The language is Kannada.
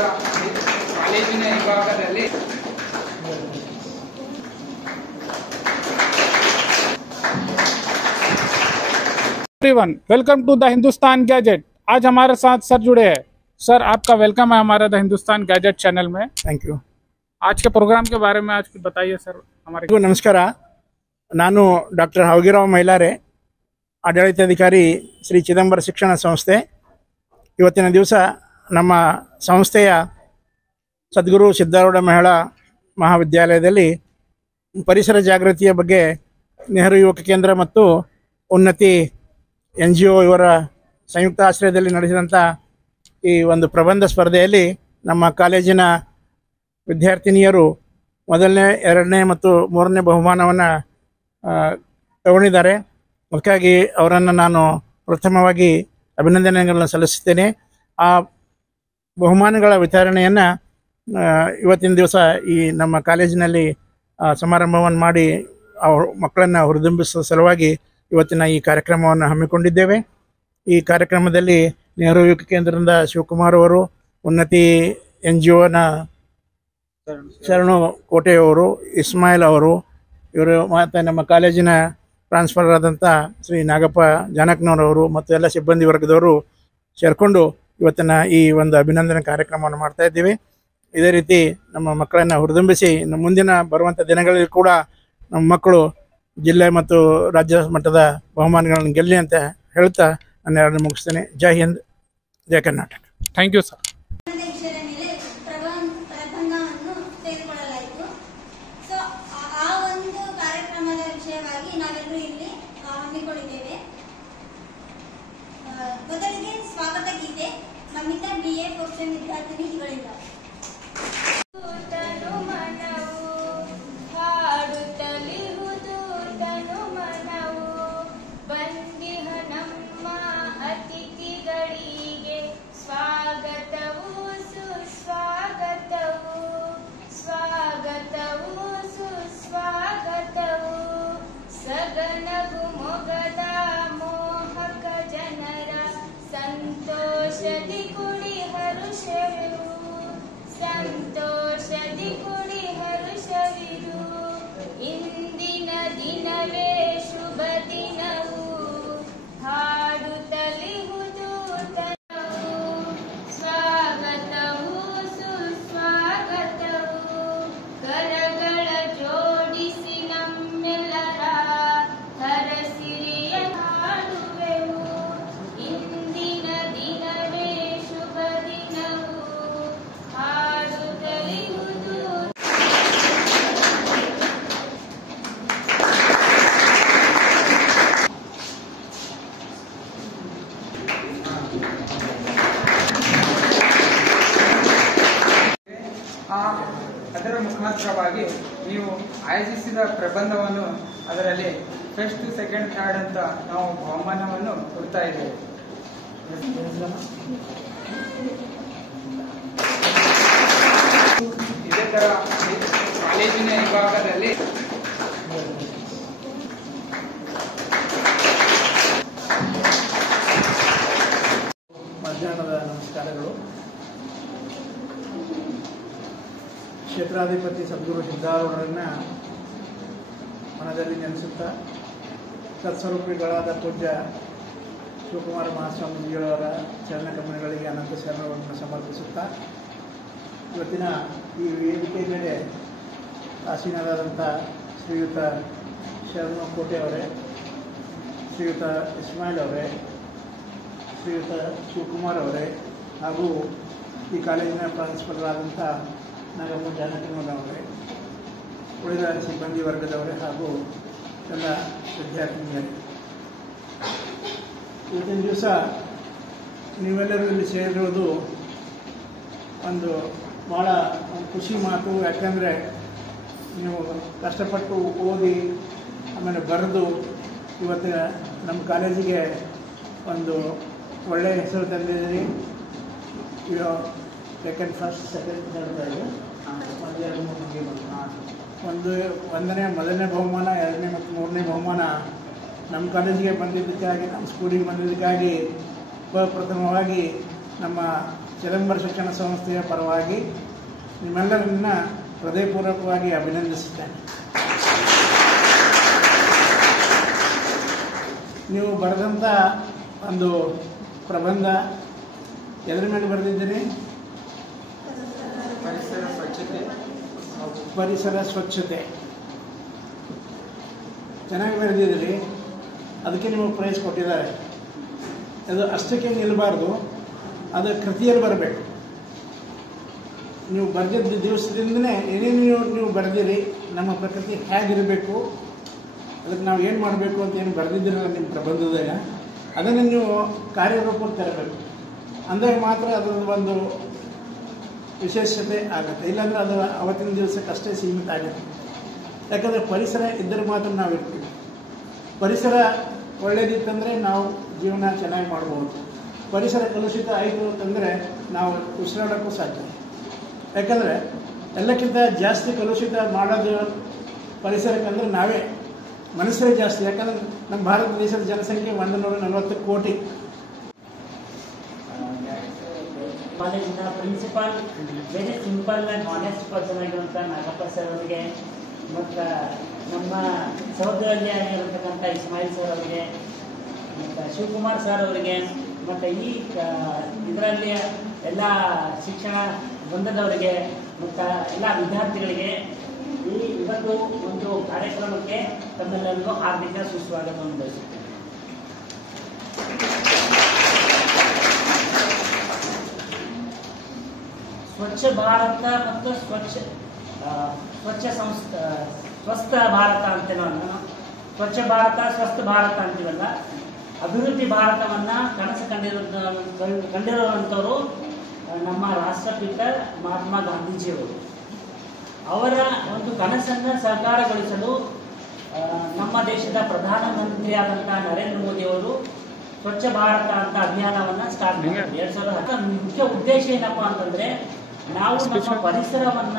ಕಾಲೇಜಿನ ವಿಭಾಗದಲ್ಲಿ everyone welcome to the Hindustan gadget. आज हमारे साथ सर जुड़े हैं। सर आपका वेलकम है हमारे द हिंदुस्तान गैजेट चैनल में। Thank you. आज के प्रोग्राम के बारे में आज कुछ बताइए सर हमारे। ನಮಸ್ಕಾರ, ನಾನು ಡಾಕ್ಟರ್ ಹವಗಿರಾವ್ ಮೈಲಾರೆ, ಆಡಳಿತಾಧಿಕಾರಿ ಶ್ರೀ ಚಿದಂಬರ ಶಿಕ್ಷಣ ಸಂಸ್ಥೆ। ಇವತ್ತಿನ ದಿವಸ ನಮ್ಮ ಸಂಸ್ಥೆಯ ಸದ್ಗುರು ಸಿದ್ಧಾರೂಢ ಮಹಿಳಾ ಮಹಾವಿದ್ಯಾಲಯದಲ್ಲಿ ಪರಿಸರ ಜಾಗೃತಿಯ ಬಗ್ಗೆ ನೆಹರು ಯುವಕ ಕೇಂದ್ರ ಮತ್ತು ಉನ್ನತಿ NGO ಇವರ ಸಂಯುಕ್ತ ಆಶ್ರಯದಲ್ಲಿ ನಡೆಸಿದಂಥ ಈ ಒಂದು ಪ್ರಬಂಧ ಸ್ಪರ್ಧೆಯಲ್ಲಿ ನಮ್ಮ ಕಾಲೇಜಿನ ವಿದ್ಯಾರ್ಥಿನಿಯರು ಮೊದಲನೇ, ಎರಡನೇ ಮತ್ತು ಮೂರನೇ ಬಹುಮಾನವನ್ನು ತಗೊಂಡಿದ್ದಾರೆ। ಅದಕ್ಕಾಗಿ ಅವರನ್ನು ನಾನು ಪ್ರಥಮವಾಗಿ ಅಭಿನಂದನೆಗಳನ್ನು ಸಲ್ಲಿಸುತ್ತೇನೆ। ಆ ಬಹುಮಾನಗಳ ವಿತರಣೆಯನ್ನು ಇವತ್ತಿನ ದಿವಸ ಈ ನಮ್ಮ ಕಾಲೇಜಿನಲ್ಲಿ ಸಮಾರಂಭವನ್ನು ಮಾಡಿ ಅವ್ರ ಮಕ್ಕಳನ್ನು ಹುರಿದುಂಬಿಸುವ ಸಲುವಾಗಿ ಇವತ್ತಿನ ಈ ಕಾರ್ಯಕ್ರಮವನ್ನು ಹಮ್ಮಿಕೊಂಡಿದ್ದೇವೆ। ಈ ಕಾರ್ಯಕ್ರಮದಲ್ಲಿ ನೆಹರು ಯುವಕ ಕೇಂದ್ರದಿಂದ ಶಿವಕುಮಾರ್ ಅವರು, ಉನ್ನತಿ NGOನ ಶರಣು ಕೋಟೆಯವರು, ಇಸ್ಮಾಯಿಲ್ ಅವರು, ಇವರು ಮತ್ತು ನಮ್ಮ ಕಾಲೇಜಿನ ಟ್ರಾನ್ಸ್ಫರ್ ಆದಂಥ ಶ್ರೀ ನಾಗಪ್ಪ ಜಾನಕ್ನವರವರು ಮತ್ತು ಎಲ್ಲ ಸಿಬ್ಬಂದಿ ವರ್ಗದವರು ಸೇರಿಕೊಂಡು ಇವತ್ತಿನ ಈ ಒಂದು ಅಭಿನಂದನೆ ಕಾರ್ಯಕ್ರಮವನ್ನು ಮಾಡ್ತಾಯಿದ್ದೀವಿ। ಇದೇ ರೀತಿ ನಮ್ಮ ಮಕ್ಕಳನ್ನು ಹುರಿದುಂಬಿಸಿ ಮುಂದಿನ ಬರುವಂಥ ದಿನಗಳಲ್ಲಿ ಕೂಡ ನಮ್ಮ ಮಕ್ಕಳು ಜಿಲ್ಲೆ ಮತ್ತು ರಾಜ್ಯ ಮಟ್ಟದ ಬಹುಮಾನಗಳನ್ನು ಗೆಲ್ಲಿ ಅಂತ ಹೇಳ್ತಾ ನಾನು ಎರಡನೇ ಮುಗಿಸ್ತೇನೆ। ಜೈ ಹಿಂದ್, ಜೈ ಕರ್ನಾಟಕ। Thank you sir. ಮೊದಲಿಗೆ ಸ್ವಾಗತ ಗೀತೆ ನಮಿತಾ BA ಫಸ್ಟ್ ವಿದ್ಯಾರ್ಥಿನಿಗಳಿಂದ। ಸಂತೋಷದಿ ಕುಡಿ ಹರುಷವಿರು, ಇಂದಿನ ದಿನವೇ ಶುಭ ದಿನವು, ಹಾಡುತ್ತಲಿಹುದು ತನವು, ಸ್ವಾಗತವು ಸುಸ್ವಾಗತವು, ಕರಗಳ ಜೋಡಿಸಿ ನಮ್ಮೆಲ್ಲರ ಹರಸಿರಿಯ ಹಾಡುವೆವು, ಇಂದಿನ ದಿನವೇ ಶುಭ ದಿನವು, ಹಾಡುತ್ತಲಿಹುದು। ಅದರ ಮುಖಾಂತರವಾಗಿ ನೀವು ಆಯೋಜಿಸಿದ ಪ್ರಬಂಧವನ್ನು ಅದರಲ್ಲಿ ಫಸ್ಟ್, ಸೆಕೆಂಡ್, ಥರ್ಡ್ ಅಂತ ನಾವು ಬಹುಮಾನವನ್ನು ಕೊಡ್ತಾ ಇದ್ದೇವೆ। ಇದೇ ಥರ ಕಾಲೇಜಿನ ವಿಭಾಗದಲ್ಲಿ ಮಧ್ಯಾಹ್ನದ ನಮಸ್ಕಾರಗಳು। ಕ್ಷೇತ್ರಾಧಿಪತಿ ಸದ್ಗುರು ಸಿದ್ಧಾರೂಢರನ್ನು ಮನದಲ್ಲಿ ನೆನೆಸುತ್ತಾ ಸತ್ಸ್ವರೂಪಿಗಳಾದ ಪೂಜ್ಯ ಶಿವಕುಮಾರ ಮಹಾಸ್ವಾಮೀಜಿಯವರ ಚರಣಕಮಲಗಳಿಗೆ ಅನಂತ ಶರಣವನ್ನು ಸಮರ್ಪಿಸುತ್ತಾ ಇವತ್ತಿನ ಈ ವೇದಿಕೆ ಮೇಲೆ ಆಸೀನರಾದಂಥ ಶ್ರೀಯುತ ಶರಣು ಕೋಟೆಯವರೇ, ಶ್ರೀಯುತ ಇಸ್ಮಾಯಿಲ್ ಅವರೇ, ಶ್ರೀಯುತ ಶಿವಕುಮಾರ್ ಅವರೇ ಹಾಗೂ ಈ ಕಾಲೇಜಿನ ಪ್ರಾಂಶುಪಾಲರಾದಂಥ ನಾಗಪ್ಪ ಜಾನಕನವರೇ, ಉಳಿದ ಸಿಬ್ಬಂದಿ ವರ್ಗದವರೇ ಹಾಗೂ ಎಲ್ಲ ವಿದ್ಯಾರ್ಥಿನಿಯರೇ, ಇವತ್ತಿನ ದಿವಸ ನೀವೆಲ್ಲರೂ ಇಲ್ಲಿ ಸೇರಿರುವುದು ಒಂದು ಭಾಳ ಖುಷಿ ಮಾತು। ಯಾಕೆಂದರೆ ನೀವು ಕಷ್ಟಪಟ್ಟು ಓದಿ ಆಮೇಲೆ ಬರೆದು ಇವತ್ತು ನಮ್ಮ ಕಾಲೇಜಿಗೆ ಒಂದು ಒಳ್ಳೆಯ ಹೆಸರು ತಂದಿದ್ದೀರಿ। ಫಸ್ಟ್, ಸೆಕೆಂಡ್, ಥರ್ಡ್ ಮೊದಲನೇ ಬಹುಮಾನ, ಎರಡನೇ ಮತ್ತು ಮೂರನೇ ಬಹುಮಾನ ನಮ್ಮ ಕಾಲೇಜಿಗೆ ಬಂದಿದ್ದಕ್ಕಾಗಿ, ನಮ್ಮ ಸ್ಕೂಲಿಗೆ ಬಂದಿದ್ದಕ್ಕಾಗಿ ಪ್ರಪ್ರಥಮವಾಗಿ ನಮ್ಮ ಚಿದಂಬರ ಶಿಕ್ಷಣ ಸಂಸ್ಥೆಯ ಪರವಾಗಿ ನಿಮ್ಮೆಲ್ಲರನ್ನ ಹೃದಯಪೂರ್ವಕವಾಗಿ ಅಭಿನಂದಿಸುತ್ತೇನೆ. ನೀವು ಬರೆದಂಥ ಒಂದು ಪ್ರಬಂಧ ಎದರ ಮೇಲೆ ಬರೆದಿದ್ದೀರಿ? ಪರಿಸರ ಸ್ವಚ್ಛತೆ. ಪರಿಸರ ಸ್ವಚ್ಛತೆ ಚೆನ್ನಾಗಿ ಬರೆದಿದ್ದೀರಿ. ಅದಕ್ಕೆ ನಿಮಗೆ ಪ್ರೈಸ್ ಕೊಟ್ಟಿದ್ದಾರೆ. ಅದು ಅಷ್ಟಕ್ಕೆ ನಿಲ್ಲಬಾರ್ದು, ಅದು ಕೃತಿಯಲ್ಲಿ ಬರಬೇಕು. ನೀವು ಬರೆದಿದ್ದ ದಿವಸದಿಂದನೇ ಏನೇನು ನೀವು ಬರೆದಿರಿ, ನಮ್ಮ ಪ್ರಕೃತಿ ಹೇಗಿರಬೇಕು, ಅದಕ್ಕೆ ನಾವು ಏನು ಮಾಡಬೇಕು ಅಂತ ಏನು ಬರೆದಿದ್ದೀರಲ್ಲ ನಿಮ್ಮ ಪ್ರಬಂಧದಾಗ, ಅದನ್ನು ನೀವು ಕಾರ್ಯರೂಪಕ್ಕೆ ತರಬೇಕು. ಅಂದಾಗ ಮಾತ್ರ ಅದರ ಒಂದು ವಿಶೇಷತೆ ಆಗುತ್ತೆ. ಇಲ್ಲಾಂದರೆ ಅದು ಅವತ್ತಿನ ದಿವಸಕ್ಕಷ್ಟೇ ಸೀಮಿತ ಆಗುತ್ತೆ. ಯಾಕಂದರೆ ಪರಿಸರ ಇದ್ದರೆ ಮಾತ್ರ ನಾವು ಇರ್ತೀವಿ. ಪರಿಸರ ಒಳ್ಳೆಯದಿತ್ತಂದರೆ ನಾವು ಜೀವನ ಚೆನ್ನಾಗಿ ಮಾಡ್ಬೋದು. ಪರಿಸರ ಕಲುಷಿತ ಆಯಿತು ಅಂತಂದರೆ ನಾವು ಉಸಿರಾಡೋಕ್ಕೂ ಸಾಧ್ಯ. ಯಾಕಂದರೆ ಎಲ್ಲಕ್ಕಿಂತ ಜಾಸ್ತಿ ಕಲುಷಿತ ಮಾಡೋದು ಪರಿಸರಕ್ಕಂದರೆ ನಾವೇ, ಮನುಷ್ಯರೇ ಜಾಸ್ತಿ. ಯಾಕಂದರೆ ನಮ್ಮ ಭಾರತ ದೇಶದ ಜನಸಂಖ್ಯೆ 140 ಕೋಟಿ. ಕಾಲೇಜಿನ principal very simple and honest person ಆಗಿರುವಂಥ ನಾಗಪ್ಪ ಸರ್ ಅವರಿಗೆ, ಮತ್ತು ನಮ್ಮ ಸಹೋದರರಲ್ಲಿ ಆಗಿರತಕ್ಕಂಥ ಇಸ್ಮಾಯಿಲ್ ಸರ್ ಅವರಿಗೆ, ಮತ್ತು ಶಿವಕುಮಾರ್ ಸರ್ ಅವರಿಗೆ, ಮತ್ತು ಈ ಇದರಲ್ಲಿ ಎಲ್ಲ ಶಿಕ್ಷಣ ವೃಂದದವರಿಗೆ ಮತ್ತು ಎಲ್ಲ ವಿದ್ಯಾರ್ಥಿಗಳಿಗೆ ಇವತ್ತು ಒಂದು ಕಾರ್ಯಕ್ರಮಕ್ಕೆ ತಮ್ಮೆಲ್ಲರಿಗೂ ಹಾರ್ದಿಕ ಸುಸ್ವಾಗತವನ್ನು ಬಯಸುತ್ತೇನೆ. ಸ್ವಚ್ಛ ಭಾರತ ಮತ್ತು ಸ್ವಸ್ಥ ಭಾರತ ಅಂತೇನಲ್ಲ, ಸ್ವಚ್ಛ ಭಾರತ ಸ್ವಸ್ಥ ಭಾರತ ಅಂತೀವಲ್ಲ, ಅಭಿವೃದ್ಧಿ ಭಾರತವನ್ನು ಕನಸು ಕಂಡಿರುವಂಥವರು ನಮ್ಮ ರಾಷ್ಟ್ರಪಿತ ಮಹಾತ್ಮ ಗಾಂಧೀಜಿಯವರು. ಅವರ ಒಂದು ಕನಸನ್ನು ಸಾಕಾರಗೊಳಿಸಲು ನಮ್ಮ ದೇಶದ ಪ್ರಧಾನಮಂತ್ರಿಯಾದಂಥ ನರೇಂದ್ರ ಮೋದಿಯವರು ಸ್ವಚ್ಛ ಭಾರತ ಅಂತ ಅಭಿಯಾನವನ್ನು ಸ್ಟಾರ್ಟ್ ಮಾಡಿದ್ರು 2010. ಮುಖ್ಯ ಉದ್ದೇಶ ಏನಪ್ಪಾ ಅಂತಂದ್ರೆ ನಾವು ನಮ್ಮ ಪರಿಸರವನ್ನ